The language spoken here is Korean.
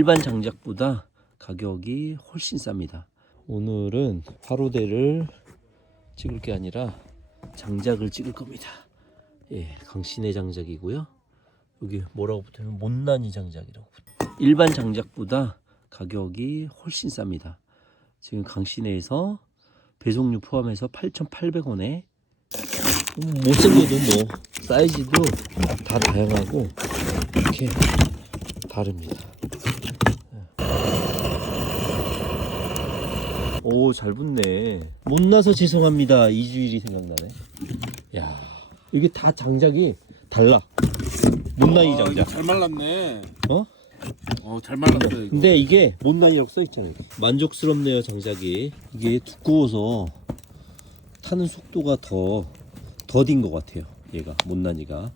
일반 장작보다 가격이 훨씬 쌉니다. 오늘은 화로대를 찍을 게 아니라 장작을 찍을 겁니다. 예, 강신의 장작이고요. 여기 뭐라고 붙으면 못난이 장작이라고 붙어요. 일반 장작보다 가격이 훨씬 쌉니다. 지금 강신에서 배송료 포함해서 8,800원에 못생겨도 뭐 사이즈도 다 다양하고 이렇게 다릅니다. 오, 잘 붙네. 못나서 죄송합니다. 이주일이 생각나네. 야, 이게 다 장작이 달라. 못나이 장작. 잘 말랐네. 어? 잘 말랐어요. 이거. 근데 이게 못나이라고 써있잖아요. 만족스럽네요, 장작이. 이게 두꺼워서 타는 속도가 더딘 것 같아요. 얘가 못나니가.